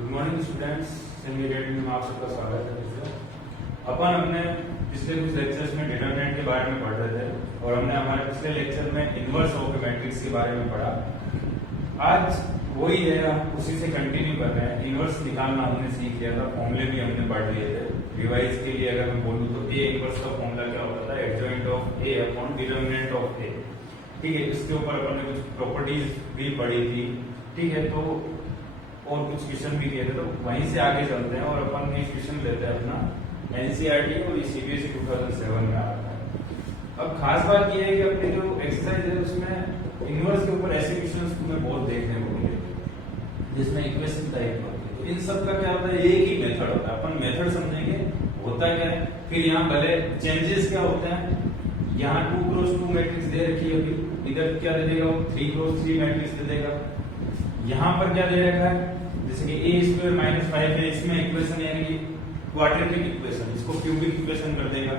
Good morning students, semi grade में आप सबका स्वागत है। फिर अपन अपने पिछले कुछ लेक्चर्स में डिटरमिनेंट के बारे में पढ़ रहे थे और हमने हमारे पिछले लेक्चर में इनवर्स ऑफ मैट्रिक्स के बारे में पढ़ा। आज वही है, हम उसी से कंटिन्यू कर रहे हैं। इनवर्स निकालना हमने सीख लिया था, फॉर्मूले भी हमने पढ़ लिए थे। रिवाइज के लिए अगर मैं बोलूँ तो ए इनवर्स का फॉर्मूला क्या होता है? Adjoint of A upon determinant of A. ठीक है, इसके ऊपर अपन ने कुछ प्रॉपर्टीज भी पढ़ी थी। ठीक है, तो और कुछ क्वेश्चन भी किए थे, तो वहीं से आगे चलते हैं और अपन ये क्वेश्चन लेते हैं अपना एनसीईआरटी और सीबीएसई 2007 में आ रहा है। अब खास बात ये है कि अपनी जो एक्सरसाइज है उसमें इनवर्स के ऊपर ऐसे क्वेश्चन तुम्हें बहुत देखने को मिले जिसमें इक्वेशन टाइप होती है। तो इन सब का क्या होता है? एक ही मेथड होता है। अपन मेथड समझेंगे होता क्या है, फिर यहाँ भले चेंजेस क्या होते हैं। यहाँ 2x2 मैट्रिक्स दे रखी है, अभी इधर क्या दे देगा? 3x3 मैट्रिक्स दे देगा। यहाँ पर क्या दे रखा है? जैसे कि a स्क्वायर माइनस 5 है, इसमें इक्वेशन यानी कि क्वाड्रेटिक इक्वेशन, इसको क्यूबिक इक्वेशन कर देगा।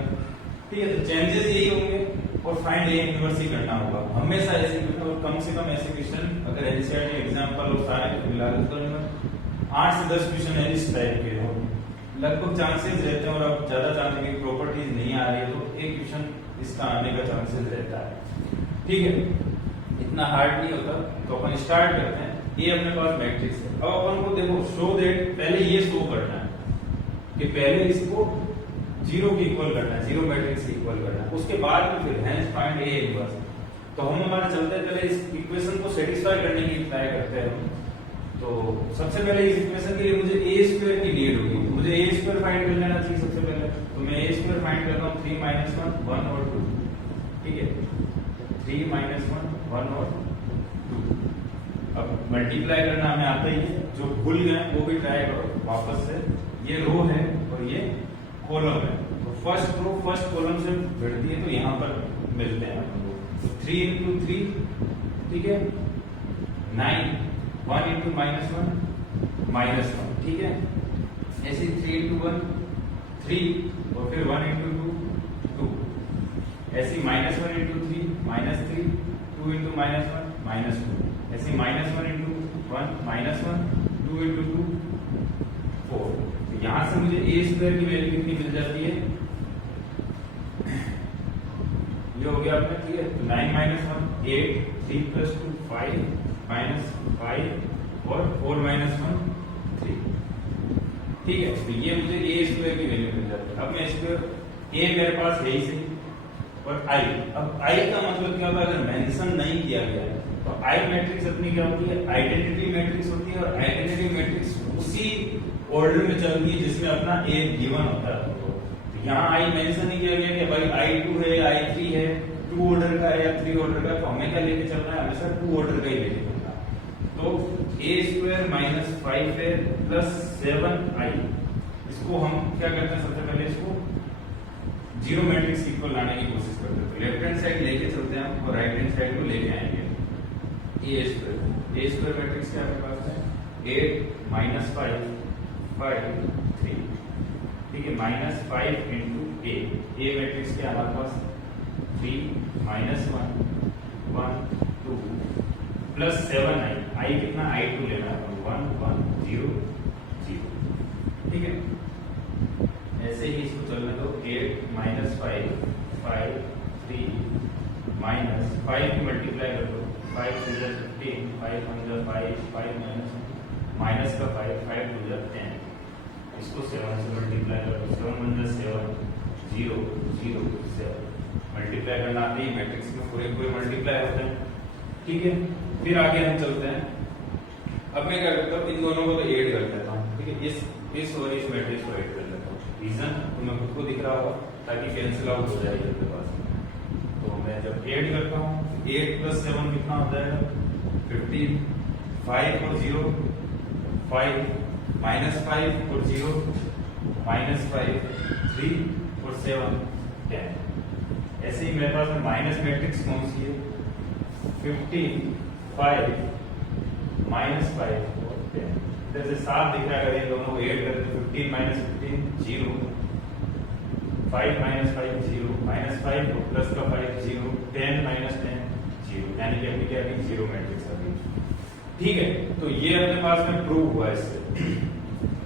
ठीक है, तो चेंजेस यही होंगे और फाइंड ए इनवर्स ही करना होगा हमेशा ऐसे क्वेश्चन। और कम से कम ऐसे क्वेश्चन अगर एनसीईआरटी एग्जांपल और सारे मिला तो 8 से 10 क्वेश्चन है इस टाइप के हो, लगभग चांसेस रहते हैं। और अब ज्यादा चांस है कि प्रॉपर्टीज नहीं आ रही है तो एक क्वेश्चन इसका आने का चांसेस रहता है। ठीक है, इतना हार्ड नहीं होता। तो अपन स्टार्ट करते हैं। ये अपने पास मैट्रिक्स है। अब अपन को देखो शो दैट, पहले ये शो करना है कि पहले इसको जीरो की इक्वल करना है, जीरो मैट्रिक्स की इक्वल करना है, उसके बाद में फिर हेंस फाइंड ए इनवर्स। तो हम हमारे चलते पहले इस इक्वेशन को सेटिस्फाई करने की ट्राई करते हैं। तो सबसे पहले इस इक्वेशन के लिए मुझे ए स्क्वायर की नीड होगी। मुझे ए स्क्वायर फाइंड कर लेना चाहिए सबसे पहले। तो मैं ए स्क्वायर फाइंड करता हूँ 3 - 1 1 और 2। ठीक है, 3 - 1 1 और 2। अब मल्टीप्लाई करना हमें आता ही है, जो भूल गए वो भी ट्राई करो वापस से। ये रो है और ये कॉलम है, तो फर्स्ट रो फर्स्ट कॉलम से भिड़ती है, तो यहाँ पर मिलते हैं अपन लोग। तो 3 × 3, ठीक है, 9, 1 × -1 -1। ठीक है, ऐसे 3 × 1 3 और फिर 1 × 2 2। ऐसे -1 × 3 -3, 2 × -1 -2। ऐसे -1 × 1 -1, 2 × 2 4। तो यहां से मुझे ए स्क्वायर की वैल्यू कितनी मिल जाती है? ये हो गया आपने। ठीक है, तो 9 - 1 8, 3 + 2 5 -5 और 4 - 1 3। ठीक है, तो ये मुझे ए स्क्वायर की वैल्यू मिल जाती है। अब मैं स्क्वायर ए मेरे पास है ही सही और आई। अब आई का मतलब क्या होता है? अगर मेंशन नहीं किया गया है तो आई मैट्रिक्स अपनी क्या होती है? आइडेंटिटी मैट्रिक्स होती है। और आइडेंटिटी मैट्रिक्स उसी ऑर्डर में चलती है जिसमें अपना ए गिवन होता है। तो यहाँ आई मेंशन नहीं किया गया कि भाई I2 है, I3 है, 2 ऑर्डर का है या 3 ऑर्डर का। तो हमें क्या लेके चलना है? हमेशा 2 ऑर्डर का ही लेके चलना है। तो a स्क्वायर माइनस 5 है प्लस 7i, इसको हम क्या करते हैं? सबसे पहले इसको जीरो मैट्रिक्स इक्वल लाने की कोशिश करते हैं। तो लेफ्ट हैंड साइड लेके चलते हैं हम और राइट हैंड साइड को लेके आएंगे। ए स्क्वायर मैट्रिक्स क्या आपके पास है? 8 - 5 5 3। ठीक है, -5 × ए मैट्रिक्स क्या हमारे पास? 3 - 1 1 2 प्लस 7i। आई कितना? I2 लेना है, 1 1 0 0। ठीक है, ऐसे ही इसको चलने दो। 8 - 5 5 3 -5 की मल्टीप्लाई कर दो। 5 × 2 = 15, 5 × 1 = 5 5 माइनस का 5 5 × 2 = 10। इसको 7 से मल्टीप्लाई कर दो। 7 × 1 = 7 0 0 7। मल्टीप्लाई करना आती है, मैट्रिक्स में पूरे मल्टीप्लाई होते हैं। ठीक है, फिर आगे हम चलते हैं। अब मैं क्या करता हूँ? इन दोनों को तो ऐड कर देता हूँ। ठीक है, इस और इस मैट्रिक्स को ऐड कर लेता हूँ। रीजन तुम्हें खुद को दिख रहा होगा ताकि कैंसिल आउट हो जाए अपने पास। तो मैं जब ऐड करता हूँ 8 + 7 कितना हो जाएगा? 15। 5 और 0 5 -5 और 0 -5 3 और 7 10। ऐसे ही मेरे पास में माइनस मैट्रिक्स कौन सी है? 15 5 -5 और 10। जैसे साफ दिख रहा है, अगर इन दोनों को ऐड करें तो 15 - 15 0 5 - 5 0 -5 और प्लस का 5 0 10 - 10 0, यानी कि अपनी क्या? जीरो मैट्रिक्स आ गई। ठीक है, तो ये अपने पास में प्रूव हुआ इससे,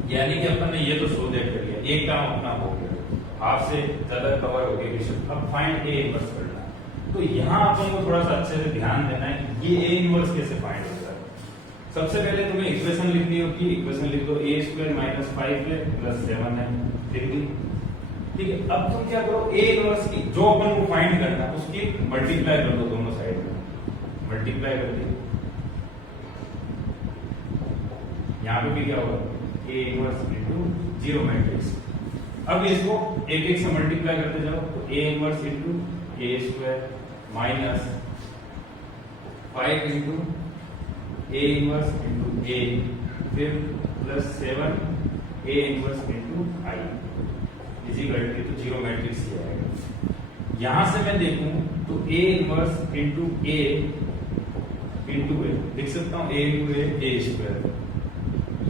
यानी कि अपन ने ये तो शो देख कर लिया, एक काम अपना हो गया, हाफ से ज्यादा कवर हो गया क्वेश्चन। अब फाइंड ए इनवर्स करना है, तो यहाँ अपन को थोड़ा सा अच्छे से ध्यान देना है कि ये ए इनवर्स कैसे फाइंड होता है। सबसे पहले तुम्हें इक्वेशन लिखनी होगी, इक्वेशन लिख दो ए स्क्वायर माइनस 5 है प्लस 7 है, लिख दी। ठीक है, अब तुम क्या करो, ए इनवर्स की जो अपन को फाइंड करना है उसकी मल्टीप्लाई कर दो दोनों साइड में, मल्टीप्लाई कर दी। यहाँ पे भी क्या होगा, A inverse into zero matrix. अब इसको एक एक से मल्टीप्लाई करते जाओ, तो A inverse into A square minus 5 into A inverse into A, फिर plus 7 A inverse into I equal to, तो जीरो मैट्रिक्स ही आएगा। यहां से मैं देखूं तो A inverse into A into A लिख सकता हूं, ए इंटू ए स्क्वायर।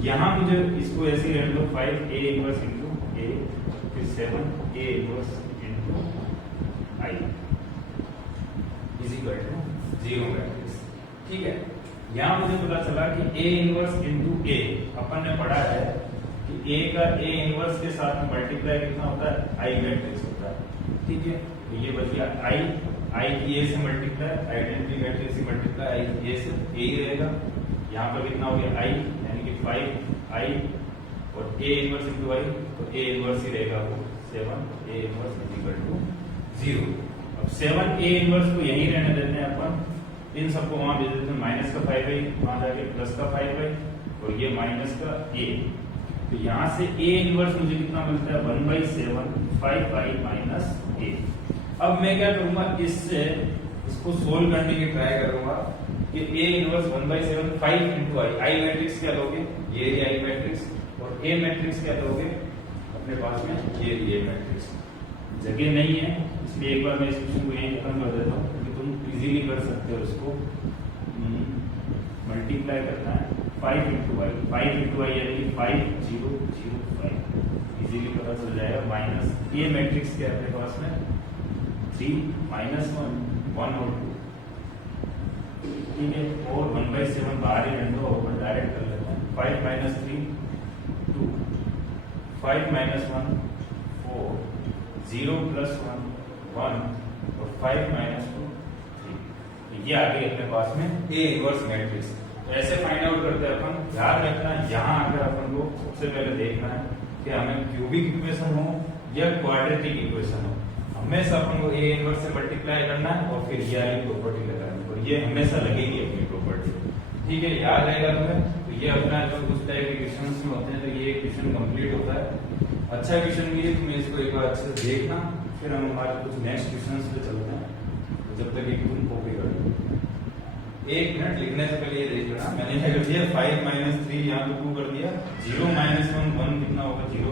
यहां मुझे इसको ऐसे रख लो, 5 ए इनवर्स इंटू ए, फिर 7 A inverse into I equal to zero matrix. ठीक है, यहां मुझे पता चला कि ए इनवर्स इंटू ए, अपन ने पढ़ा है कि ए का ए इनवर्स के साथ मल्टीप्लाई कितना होता है, आई मैट्रिक्स होता है। ठीक है, तो ये बच गया आई की ए से मल्टीप्लाई, आइडेंटिटी मैट्रिक्स से मल्टीप्लाई, आई ए से ए ही रहेगा। यहाँ पर कितना हो गया आई, यानी कि 5 आई और ए इनवर्स इंटू आई, तो ए इनवर्स ही रहेगा वो 7 ए इनवर्स इक्वल टू 0। अब 7 ए इनवर्स को यहीं रहने देते हैं अपन, इन सबको वहां भेज देते हैं, माइनस का 5 आई वहां जाके प्लस का 5 आई और ये माइनस का ए, तो यहां से ए इनवर्स मुझे कितना मिलता है, 1/7 5 आई माइनस ए। अब मैं क्या करूंगा, इससे इसको सोल्व करने की ट्राई करूंगा कि A inverse 1/7 5 into I, I matrix क्या लोगे, ये आई मैट्रिक्स, और ए मैट्रिक्स क्या लोगे अपने पास में, ये मैट्रिक्स। जगह नहीं है इसलिए एक बार मैं इस क्वेश्चन को यहीं खत्म कर देता हूँ, क्योंकि तुम इजीली कर सकते हो इसको। मल्टीप्लाई करना है 5 इंटू आई, 5 इंटू आई यानी 5 0 0 5, इजीली पता चल जाएगा। माइनस ए मैट्रिक्स क्या है अपने पास में, 3 -1 1 और 2। ठीक है, और 1/7 बाहर ही रहने दो, और डायरेक्ट कर लेते हैं। 5 - 3 2, 5 - 1 4, 0 + 1 1 और 5 - 2 3। ये आ गई अपने पास में ए इनवर्स मैट्रिक्स। तो ऐसे फाइंड आउट करते हैं अपन। ध्यान रखना है यहाँ आकर अपन को सबसे पहले देखना है कि हमें क्यूबिक इक्वेशन हो या क्वाड्रेटिक इक्वेशन हो, हमेशा अपन को ए इनवर्स से मल्टीप्लाई करना है और फिर ये वाली प्रॉपर्टी लगानी है, और ये हमेशा लगेगी अपनी प्रॉपर्टी। ठीक है, याद रहेगा तुम्हें। तो ये अपना जो उस टाइप के क्वेश्चन में होते हैं, तो ये क्वेश्चन कंप्लीट होता है। अच्छा क्वेश्चन ये तुम इसको एक बार अच्छे से देखना, फिर हम हमारे कुछ नेक्स्ट क्वेश्चन पे चलते हैं। जब तक एक तुम कॉपी कर लो, 1 मिनट लिखने से पहले ये देख लेना मैंने क्या कर दिया, 5 - 3 यहाँ पे 2 कर दिया, 0 - 1 1 कितना होगा, 0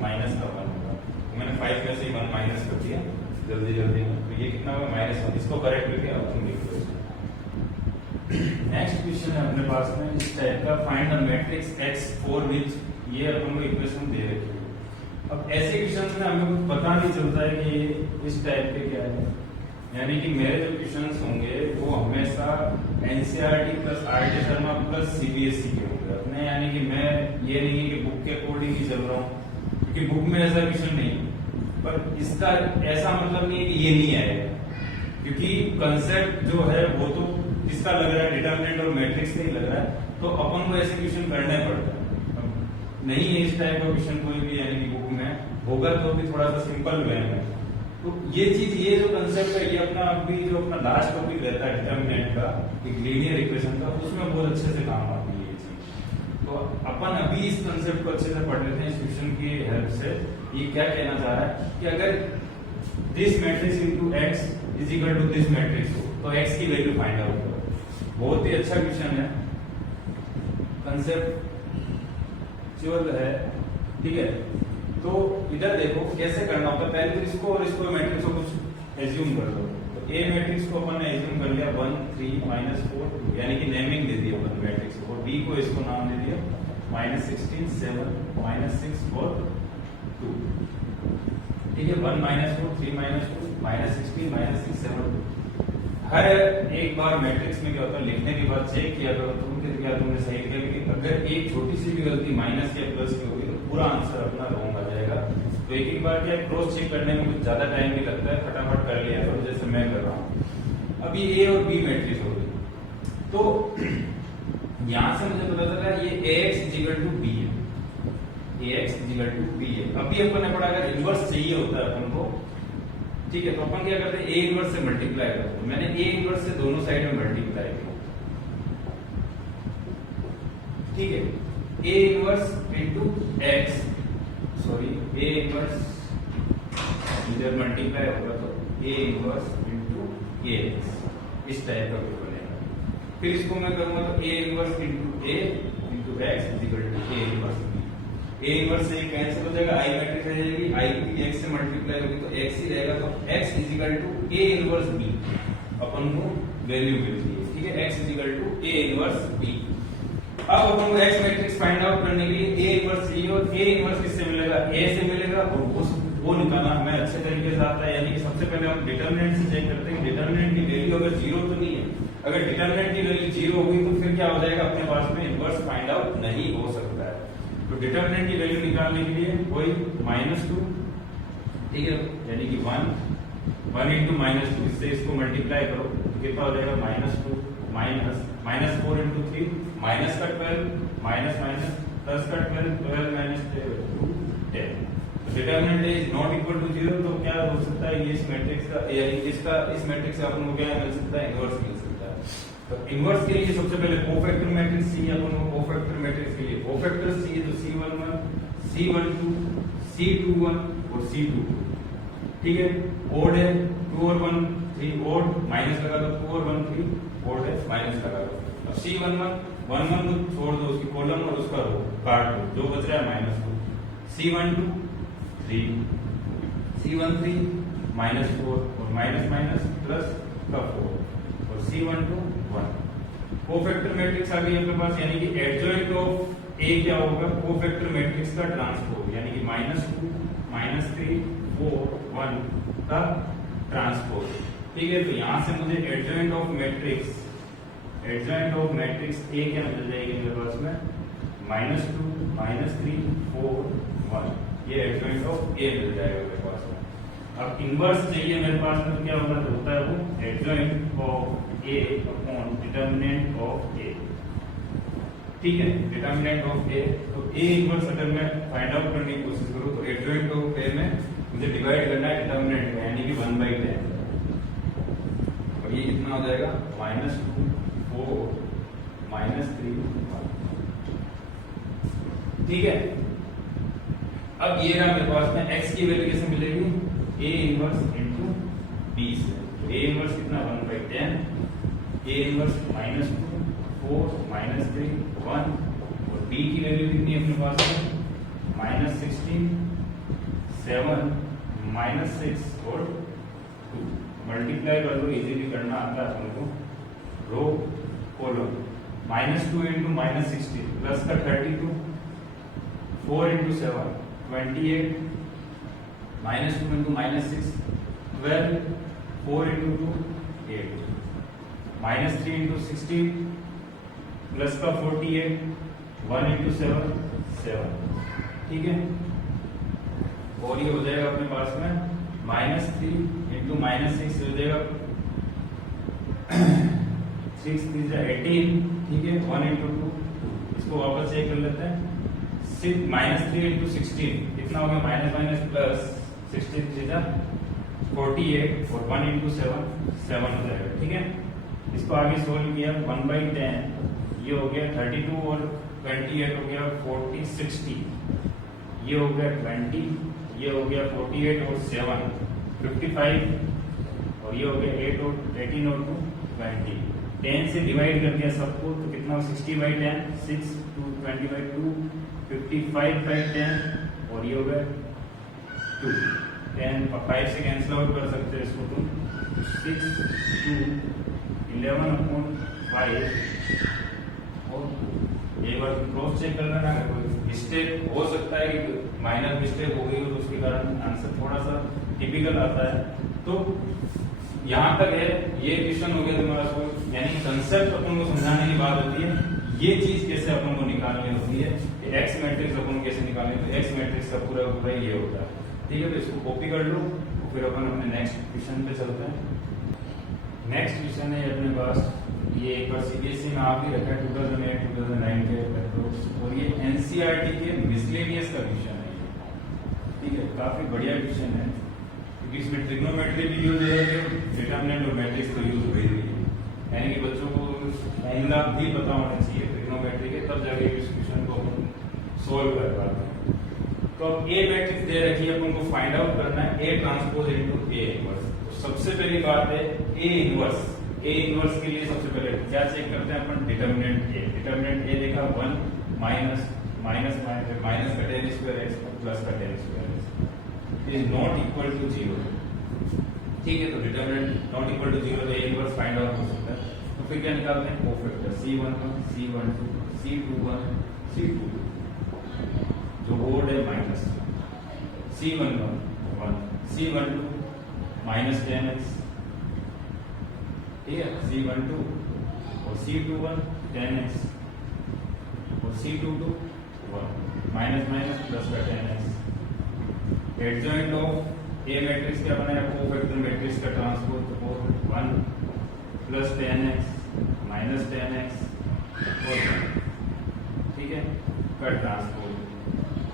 माइनस का 1 होगा, तो मैंने 5 में से 1 माइनस कर दिया जल्दी जल्दी में, तो ये कितना होगा -1। इसको करेक्ट करके अब तुम लिख लो। नेक्स्ट क्वेश्चन है अपने पास में इस टाइप का, find the matrix X for which, ये अपन को इक्वेशन दे रखी है। अब ऐसे क्वेश्चन में हमें कुछ पता नहीं चलता है कि ये इस टाइप के क्या है, यानी कि मेरे जो क्वेश्चंस होंगे वो हमेशा NCERT plus RT Sharma plus CBSE के होंगे अपने, यानी कि मैं ये नहीं है कि बुक के अकॉर्डिंग ही चल रहा हूँ, क्योंकि बुक में ऐसा क्वेश्चन नहीं, पर इसका ऐसा मतलब नहीं है कि ये नहीं आएगा, क्योंकि कंसेप्ट जो है वो तो किसका लग रहा है, डिटरमिनेंट और मैट्रिक्स नहीं लग रहा है, तो अपन को ऐसे क्वेश्चन करने पड़ते हैं। नहीं है इस टाइप का क्वेश्चन कोई भी, यानी कि बुक में होगा तो भी थोड़ा सा सिंपल वे में। तो ये चीज, ये जो कंसेप्ट है, ये अपना अभी जो अपना लास्ट टॉपिक रहता है डिटरमिनेंट का, एक लीनियर इक्वेशन का, उसमें बहुत अच्छे से काम आती है ये चीज। तो अपन अभी इस कंसेप्ट को अच्छे से पढ़ लेते हैं इस क्वेश्चन की हेल्प से। ये क्या कहना चाह रहा है कि अगर this matrix into x is equal to this matrix हो तो x की वैल्यू फाइंड आउट करो। बहुत ही अच्छा क्वेश्चन है, कंसेप्ट सिंपल है। ठीक है, तो इधर देखो कैसे करना होता है। पहले तो इसको और इसको मैट्रिक्स को कुछ एज्यूम कर लो। तो ए मैट्रिक्स को अपन ने एज्यूम कर लिया 1 3 -4 2, यानी कि नेमिंग दे दी अपन मैट्रिक्स को। बी को इसको नाम दे दिया -16 7 -6 4 2। ठीक है, 1 -4 3 -2 -16 -6 7 2। हर एक बार मैट्रिक्स में क्या होता है, लिखने के बाद चेक किया करो तुम कि क्या तुमने सही लिखा, लेकिन अगर एक छोटी सी भी गलती माइनस या प्लस की होगी तो पूरा आंसर अपना रॉन्ग आ जाएगा। तो एक एक बार क्या क्रॉस चेक करने में कुछ ज्यादा टाइम भी लगता है, फटाफट कर लिया करो जैसे मैं कर रहा हूँ। अब ये ए और बी मैट्रिक्स हो गई, तो यहां से मुझे पता चला ये ax इक्वल टू b है, ax इक्वल टू b है। अभी अपन ने पढ़ा अगर इनवर्स चाहिए होता है अपन को, ठीक है, तो अपन क्या करते हैं, a इनवर्स से मल्टीप्लाई करते हैं। मैंने a इनवर्स से दोनों साइड में मल्टीप्लाई किया, ठीक है, a inverse into x, sorry a inverse इधर मल्टीप्लाई होगा तो a इनवर्स इनटू ax, इस टाइप का कुछ बनेगा। फिर इसको मैं करूंगा तो a inverse into a into x equal to a inverse b। a inverse से कैंसिल हो जाएगा, i मैट्रिक्स रह जाएगी, i की x से मल्टीप्लाई होगी तो x ही रहेगा, तो x equal to a inverse b अपन को वैल्यू मिलती है, ठीक है, x equal to a inverse b। अब अपन को x मैट्रिक्स फाइंड आउट करने के लिए a इनवर्स चाहिए, और a इनवर्स किससे मिलेगा, a से मिलेगा, और वो निकालना हमें अच्छे तरीके से आता है। यानी कि सबसे पहले हम डिटरमिनेंट से चेक करते हैं, डिटरमिनेंट की वैल्यू अगर जीरो तो नहीं है, अगर डिटरमिनेंट की वैल्यू जीरो होगी तो फिर क्या हो जाएगा, अपने पास में इनवर्स फाइंड आउट नहीं हो सकता है। तो डिटरमिनेंट की वैल्यू निकालने के लिए वही -2, ठीक है, यानी कि 1 इंटू -2, इससे इसको मल्टीप्लाई करो तो कितना हो जाएगा, -2 माइनस 4 इंटू 3 माइनस का 12 माइनस माइनस प्लस का 12 minus 10। Determinant is not equal to 0, तो क्या हो सकता है, ये इस मैट्रिक्स का यानी इसका इस मैट्रिक्स का अपन को क्या मिल सकता है, इनवर्स मिल सकता है। तो इनवर्स के लिए सबसे पहले कोफैक्टर मैट्रिक्स चाहिए अपन को, कोफैक्टर मैट्रिक्स के लिए कोफैक्टर्स चाहिए, तो C11 C12 C21 और C22, ठीक है, ओड है 2 और 1 3 ओड, माइनस लगा दो 2 और 1 3 ओड है, माइनस लगा दो। अब C11 1 को छोड़ दो, उसकी कॉलम और उसका रो काट दो, जो बच रहा है -2, C12 3 C13 -4 और माइनस माइनस प्लस का 4 और C12 1। कोफैक्टर मैट्रिक्स आ गई अपने पास, यानी कि एडजॉइंट ऑफ ए क्या होगा, कोफैक्टर मैट्रिक्स का ट्रांसपोज, यानी कि -2 -3 4 1 का ट्रांसपोज, ठीक है। तो यहां से मुझे एडजॉइंट ऑफ मैट्रिक्स ए क्या मिल जाएगी मेरे पास में, -2 -3 4 1, ये एडजॉइंट ऑफ ए मिल जाएगा मेरे पास में। अब इनवर्स चाहिए मेरे पास में, क्या होना होता है वो, adjoint of A upon determinant of A, ठीक है, डिटरमिनेंट ऑफ ए। तो ए इनवर्स अगर मैं फाइंड आउट करने की कोशिश करूं तो एडजॉइंट ऑफ ए में मुझे डिवाइड करना है डिटरमिनेंट में, यानी कि 1/10, और ये कितना हो जाएगा, -2 4 -3 1, ठीक है। अब ये रहा मेरे पास में x की वैल्यू कैसे मिलेगी, a इनवर्स इनटू b से, तो a इनवर्स कितना 1/10, a इनवर्स -2 4 -3 1, और b की वैल्यू कितनी है अपने पास में, -16 7 -6 और 2। मल्टीप्लाई कर लो, इजीली करना आता है अपन को, रो कॉलम, -2 इंटू -16 प्लस का 32 4 into 7 28 -2 into -6 12 4 into 2 8 -3 into 16 plus का 48 1 इंटू 7 7, ठीक है। और ये हो जाएगा अपने पास में -3 इंटू -6 हो जाएगा 6 3 18, ठीक है, 1 इंटू 2, इसको वापस चेक कर लेते हैं, -3 इंटू 16 कितना हो गया, माइनस माइनस प्लस 16 3 48 और 1 इंटू 7 7 हो जाएगा, ठीक है। इसको आगे सोल्व किया 1/10, ये हो गया 32 और 28 हो गया 40 60, ये हो गया 20, ये हो गया 48 और 7 55, और ये हो गया 8 और 18 और 2 20। 10 से डिवाइड कर दिया सबको तो कितना हो, 60/10 6 2 20/2 55/10, और ये हो गया 2 10 और 5 से कैंसिल आउट कर सकते हैं इसको तुम, 6 2 11/5 और एक बार क्रॉस चेक कर लेना, अगर कोई मिस्टेक हो सकता है कि माइनर मिस्टेक हो गई हो तो उसके कारण आंसर थोड़ा सा टिपिकल आता है, तो यहाँ तक है, ये क्वेश्चन हो गया तुम्हारा सॉल्व। यानी कंसेप्ट अपन को समझाने की बात होती है, ये चीज कैसे अपन को निकालनी होती है, एक्स मैट्रिक्स अपन कैसे निकालनी, तो एक्स मैट्रिक्स का पूरा पूरा ये होता है। ठीक है, तो इसको कॉपी कर लो, फिर अपन अपने नेक्स्ट क्वेश्चन पे चलते हैं। नेक्स्ट क्वेश्चन है अपने पास, ये एक बार सीबीएसई में आप ही रखा है 2008-2009 के अप्रोक्स, और ये एनसीईआरटी के मिसलेनियस का क्वेश्चन है। ठीक है, काफी बढ़िया क्वेश्चन है, क्योंकि इसमें ट्रिग्नोमेट्री भी यूज है, डिटरमिनेंट और मैट्रिक्स तो यूज हो रही है। यानी कि बच्चों को फॉर्मूला भी पता होना चाहिए ट्रिग्नोमेट्री के, तब जाके इस क्वेश्चन को अपन सोल्व कर पाते हैं। तो अब ए मैट्रिक्स दे रखी है, अपन को फाइंड आउट करना है A transpose into A inverse. तो सबसे पहली बात है ए इनवर्स। ए इनवर्स के लिए सबसे पहले क्या चेक करते हैं अपन, डिटरमिनेंट ए। डिटरमिनेंट ए देखा 1 माइनस माइनस माइनस का टेन स्क्वायर एक्स प्लस का ten square x is not equal to 0। ठीक है, तो डिटरमिनेंट नॉट इक्वल टू 0 तो ए इनवर्स फाइंड आउट हो सकता है। तो फिर क्या निकालते हैं, cofactor C11 C12 C21 C22 जो ओड है minus C11 1 C12 minus 10x, ठीक है, C12 और C21 10x और C22 1 माइनस माइनस प्लस का 10x। Adjoint of A matrix क्या बनाया, कोफैक्टर मैट्रिक्स का ट्रांसपोज, तो 1 प्लस 10x माइनस 10x और 1, ठीक है, का ट्रांसपोज।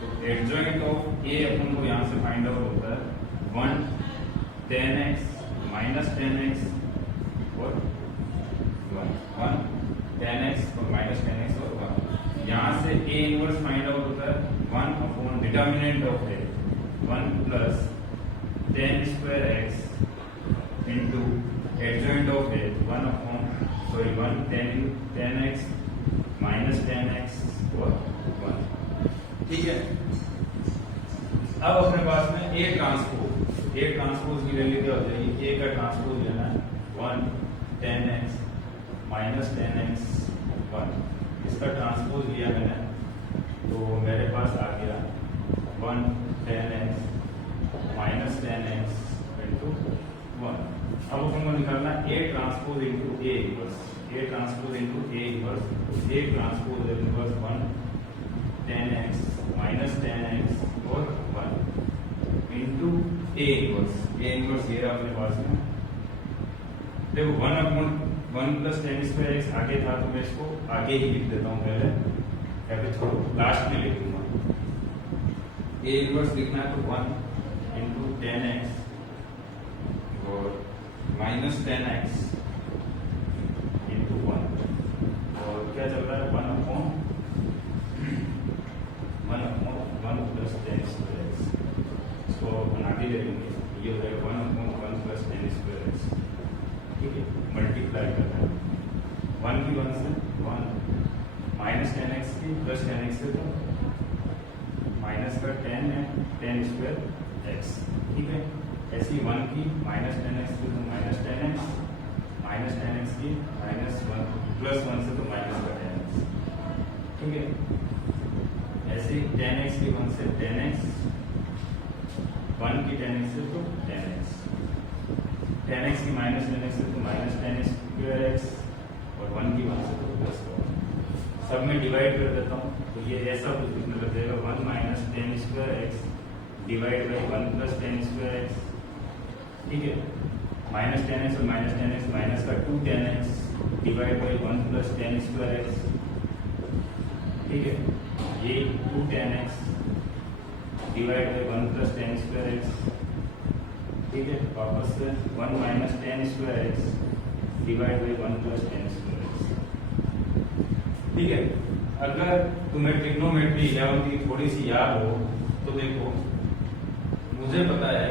तो एडजॉइंट ऑफ ए अपन को यहाँ से फाइंड आउट होता है 1 10x माइनस 10x और 1 10x और माइनस 10x और 1। यहाँ से ए इनवर्स फाइंड आउट होता है 1 upon determinant of A 1 plus 10 square x into adjoint of A 1 upon 10x minus 10x और 1। ठीक है, अब अपने पास में ए ट्रांसपोज की वैल्यू क्या हो जाएगी, ए का ट्रांसपोज लेना है 1 10x माइनस 10x 1, इसका ट्रांसपोज लिया मैंने, तो मेरे पास आ गया 1 10x माइनस 10x इंटू 1। अब अपन को निकालना A transpose into A inverse, A transpose into A inverse, A transpose inverse 1 10x minus 10x और 1 into A inverse. A inverse ये रहा अपने पास में, देखो 1 अपॉन 1 प्लस 10 स्क्वायर एक्स आगे था, तो मैं इसको आगे ही लिख देता हूँ पहले, या फिर छोड़ो लास्ट में लिख दूंगा। ए इनवर्स लिखना है तो 1 इंटू 10x और माइनस 10x इंटू 1, और क्या चल रहा है 1 अपॉन 1 प्लस 10 स्क्वायर एक्स, इसको अपन आगे ले लेंगे, ये हो जाएगा 1 अपॉन 1 प्लस 10 स्क्वायर एक्स। ठीक है, मल्टीप्लाई करना है 1 की 1 से 1 माइनस 10x की प्लस 10x से, तो माइनस का 10 है 10 स्क्वायर एक्स। ठीक है, ऐसी 1 की माइनस 10x की तो माइनस 10x, माइनस 10x की माइनस 1 प्लस 1 से तो माइनस का 10x। ठीक है, ऐसे 10x की 1 से 10x, 1 की 10x से तो 10x, 10x की माइनस 10x से तो माइनस 10 स्क्वायर एक्स, और 1 की 1 से तो प्लस 1। सब में डिवाइड कर देता हूँ, तो ये ऐसा कुछ लिखने लग जाएगा 1 minus 10 square x divide by 1 plus 10 square x. ठीक है, माइनस 10x और माइनस 10x, माइनस का 2 10x divide by 1 plus 10 square x. ठीक है, ये 2 10x divide by 1 plus 10 square x. ठीक है, वापस से 1 minus 10 square x divide by 1 plus 10 square x. ठीक है, अगर तुम्हें ट्रिग्नोमेट्री 11 की थोड़ी सी याद हो तो देखो, मुझे पता है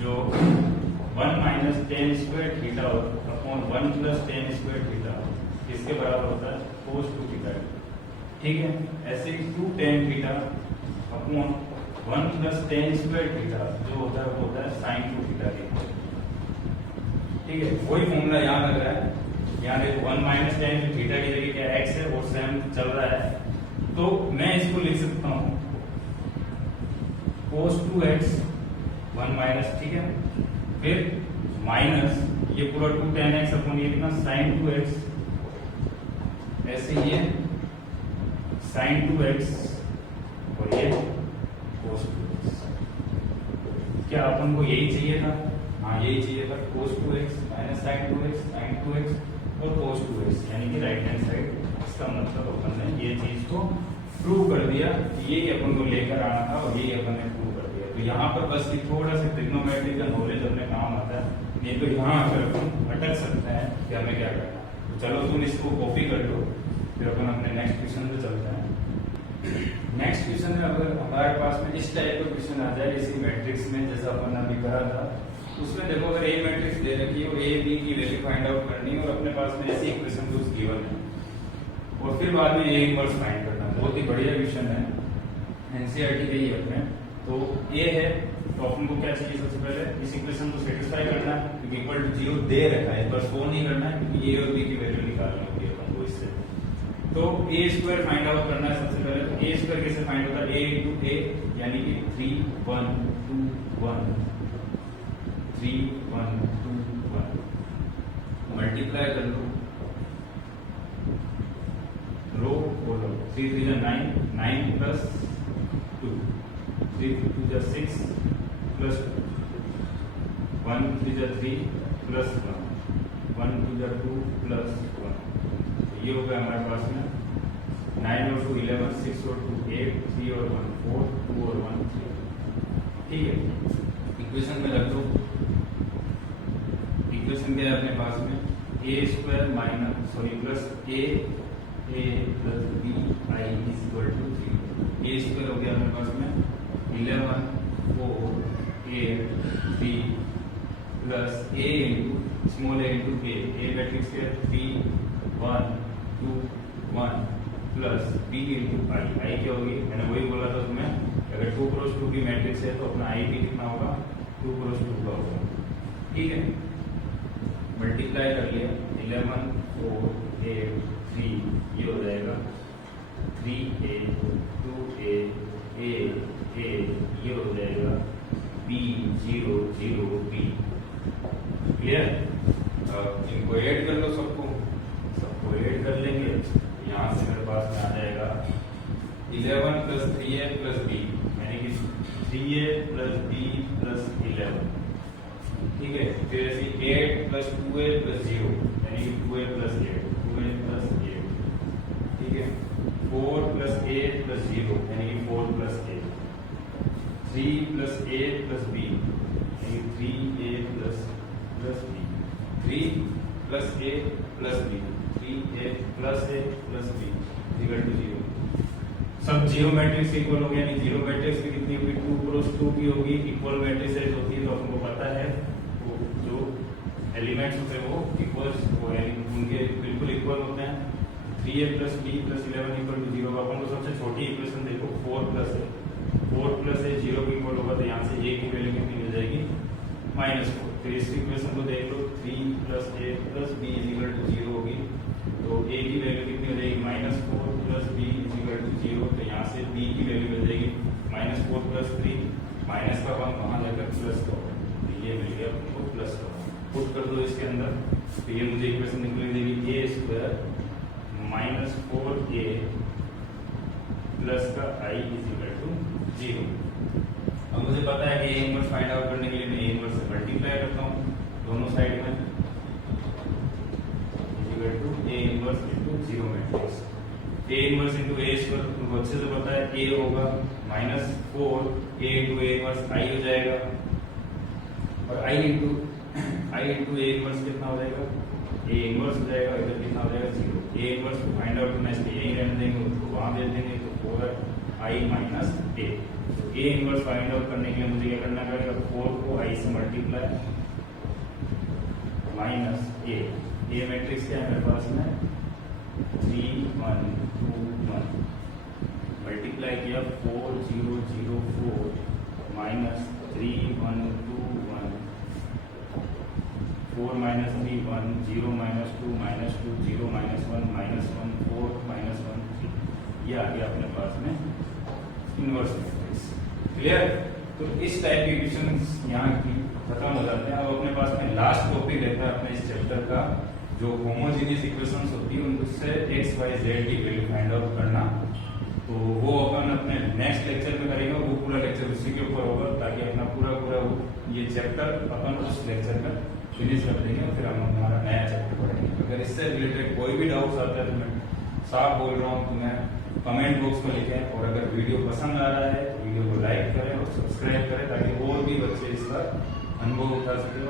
जो 1 minus 10 square theta upon 1 plus 10 square theta इसके बराबर होता है cos 2 थीटा। ठीक है, ऐसे ही 2 tan theta upon 1 plus 10 square theta जो होता है वो होता है sin 2 थीटा। ठीक है, वही फॉर्मूला यहाँ लग रहा है, यहाँ देखो 1 माइनस 10 थीटा की जगह क्या x है और सेम चल रहा है, तो मैं इसको लिख सकता हूँ cos 2x 1 माइनस, ठीक है, फिर माइनस ये पूरा 2 tan x अपन ये कितना sin 2x, ऐसे ये sin 2x और ये cos 2x। क्या अपन को यही चाहिए था? हाँ यही चाहिए था, cos 2x minus sin 2x और cos 2x, यानी कि राइट हैंड साइड। इसका मतलब अपन ने ये चीज को प्रूव कर दिया, यही अपन को लेकर आना था और यही अपन ने प्रूव कर दिया। तो यहाँ पर बस ये थोड़ा सा ट्रिग्नोमेट्री का नॉलेज अपने काम आता है, नहीं तो यहाँ अगर तुम अटक सकते हैं कि हमें क्या करना। तो चलो तुम इसको कॉपी कर लो, फिर अपन अपने नेक्स्ट क्वेश्चन पे चलते हैं। नेक्स्ट क्वेश्चन में अगर हमारे पास में इस टाइप का क्वेश्चन आ जाए इसी मैट्रिक्स में, जैसा अपन ने अभी करा था, उसमें देखो अगर ए मैट्रिक्स दे रखी है और ए बी की वैल्यू फाइंड आउट करनी है और अपने पास में ऐसी इक्वेशन कुछ गिवन है और फिर बाद में ए इनवर्स फाइंड करना, बहुत ही बढ़िया क्वेश्चन है, एनसीईआरटी के ही अपने। तो ए है तो अपन को क्या चाहिए? सबसे पहले इस इक्वेशन को सेटिस्फाई करना है क्योंकि इक्वल टू 0 दे रखा है, इस बार शो नहीं करना है क्योंकि ए और बी की वैल्यू निकालनी होगी अपन को इससे। तो ए स्क्वायर फाइंड आउट करना है सबसे पहले। तो ए स्क्वायर कैसे फाइंड होता है? ए इंटू ए, यानी कि 3 1 2 1 3 1 2 1 मल्टीप्लाई कर लो, रो बोलो 3 3 9 9 प्लस 2 3 2 6 प्लस 1 3 3 प्लस 1 1 2 2 प्लस 1। ये हो गया हमारे पास में 9 और 2 11 6 और 2 8 3 और 1 4 2 और 1 3। ठीक है, इक्वेशन में रख दो। इक्वेशन क्या है अपने पास में? A square minus plus A plus B I is equal to 3। A square हो गया अपने पास में 11 4 8 3 plus A into small A into A matrix के 3 1 2 1 प्लस बी इंटू आई क्या होगी? मैंने वही बोला था तुम्हें, अगर 2 क्रॉस 2 की मैट्रिक्स है तो अपना आई भी कितना होगा? 2 क्रॉस 2 का होगा। ठीक है, मल्टीप्लाई कर लिया 11 4 8 3, ये हो जाएगा 3a 2a a ये हो जाएगा b 0 0 b। क्लियर? इनको ऐड कर लो, सबको ऐड कर लेंगे। यहाँ से मेरे पास में आ जाएगा 11 प्लस 3a प्लस b, यानी कि 3a प्लस b प्लस 11। ठीक है, फिर ऐसे 8 प्लस 2a प्लस 0, यानी कि 2a प्लस 8 2a प्लस 8। ठीक है, 4 प्लस a प्लस 0, यानी कि 4 plus a। 3 plus a plus b, यानी 3a plus b। 3 plus a plus b, 3a plus a plus b equal to 0। सब जीरो मैट्रिक्स इक्वल हो गया, यानी जीरो मैट्रिक्स की कितनी होगी? 2 क्रॉस 2 की होगी। इक्वल मैट्रिसेस होती है तो आपको पता है वो जो एलिमेंट्स होते हैं वो इक्वल, उनके बिल्कुल इक्वल होते हैं। 3a plus b plus 11 equal to 0। अपन को सबसे छोटी इक्वेशन देखो 4 प्लस a 0 के इक्वल होगा, तो यहाँ से a की वैल्यू कितनी मिल जाएगी? -4। फिर इस इक्वेशन को देख लो 3 plus a plus b equal to 0 होगी, तो a की वैल्यू कितनी हो जाएगी? -4 प्लस b इक्वल टू 0। तो यहाँ से b की वैल्यू मिल जाएगी -4 प्लस 3, माइनस का 1 वहां जाकर प्लस का 1, तो ये मिल गया आपको प्लस का 1। पुट कर दो इसके अंदर, तो ये मुझे इक्वेशन निकल देगी a स्क्वायर -4a प्लस का i इज इक्वल टू 0। अब मुझे पता है कि a इनवर्स फाइंड आउट करने के लिए मैं a इनवर्स से मल्टीप्लाई करता हूँ दोनों साइड में, is equal to a inverse into 0 matrix. a inverse into a square तुमको अच्छे से पता है, a होगा -4 a into a inverse i हो जाएगा, और i इंटू a इनवर्स कितना हो जाएगा? a इनवर्स हो जाएगा, इधर कितना हो जाएगा? 0। a इनवर्स को फाइंड आउट करना है इसलिए यही रहने देंगे, उसको वहां भेज देंगे, तो 4i माइनस a। तो a इनवर्स फाइंड आउट करने के लिए मुझे क्या करना पड़ेगा? 4 को i से मल्टीप्लाई माइनस a मैट्रिक्स क्या है मेरे पास में? 3 1 2 1 मल्टीप्लाई किया 4 0 0 4 minus 3 1 2 1 4 minus 3 1 0 minus 2 0 minus 1 4 minus 1 3। ये आ गया अपने पास में इनवर्स मैट्रिक्स। क्लियर? तो इस टाइप की क्वेश्चन यहाँ की खत्म हो जाते हैं। अब अपने पास में लास्ट टॉपिक रहता है अपने इस चैप्टर का, जो होमोजेनियस इक्वेशंस होती है उनसे एक्स वाई जेड की वैल्यू फाइंड आउट करना। तो वो अपन अपने नेक्स्ट लेक्चर में करेंगे, वो पूरा लेक्चर उसी के ऊपर होगा, ताकि अपना पूरा ये चैप्टर अपन उस लेक्चर में फिनिश कर देंगे और फिर हम हमारा नया चैप्टर पढ़ेंगे। अगर इससे रिलेटेड कोई भी डाउट्स आता है तो मैं साफ बोल रहा हूँ, तो मैं कमेंट बॉक्स में लिखें। और अगर वीडियो पसंद आ रहा है तो वीडियो को लाइक करें और सब्सक्राइब करें, ताकि और भी बच्चे इसका अनुभव उठा सके।